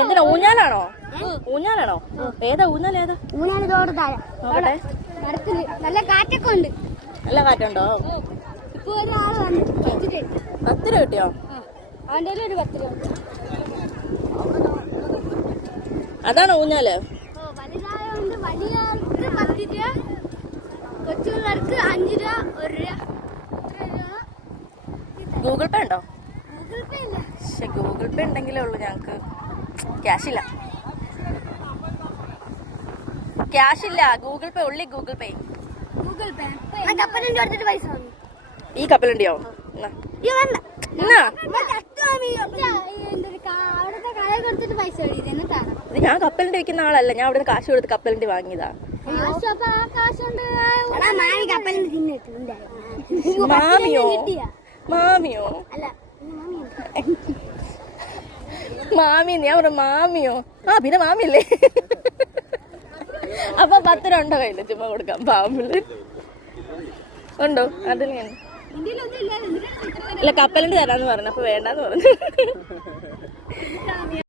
എന്തിനാ ഊഞ്ഞാലാണോ? ഊഞ്ഞാലാണോ? ഏതാ ഊഞ്ഞാൽ? ഏതാ നോക്കട്ടെ. നല്ല കാറ്റൊക്കെ ഉണ്ട്. നല്ല കാറ്റുണ്ടോ? ഇപ്പൊ ഒരാള് വന്നു 10 രൂപ കിട്ടിയോ? അവന്റെ ഒരു 10 രൂപ. അതാണോ ഊഞ്ഞാല്? വലുതായോണ്ട് വലിയവർക്ക് 10 രൂപ, കൊച്ചുപിള്ളേർക്ക് 5 രൂപ, 1 രൂപ. ഗൂഗിൾ പേ ഉണ്ടോ? ഗൂഗിൾ പേ ഇല്ല. പക്ഷെ ഗൂഗിൾ പേ ഉണ്ടെങ്കിലേ ഉള്ളൂ ഞങ്ങക്ക്. ക്യാഷ് ഇല്ല. ഗൂഗിൾ പേ ഉള്ളി. ഗൂഗിൾ പേ. കപ്പലിന്റെ അടുത്തിട്ട് പൈസ വാങ്ങി. ഈ കപ്പലുണ്ടിയോ? അവിടുത്തെ കടയിൽ കൊടുത്തിട്ട് പൈസ എന്നിട്ടാണ്. ഞാൻ കപ്പലിന്റെ വെക്കുന്ന ആളല്ല. ഞാൻ അവിടെ കാശ് കൊടുത്ത് കപ്പലിന്റെ വാങ്ങിയതാ. മാമിയോ? അല്ല മാമി. ഞാൻ പറഞ്ഞ മാമിയോ? ആ പിന്നെ മാമിയല്ലേ. അപ്പൊ 10 രൂപ ഉണ്ടോ കയ്യില്? ചുമ്മാ കൊടുക്കാം. പാമ്പില് ഉണ്ടോ? അതിൽ ഇല്ല, കപ്പലിന്റെ തരാന്ന് പറഞ്ഞു. അപ്പൊ വേണ്ടാന്ന് പറഞ്ഞു.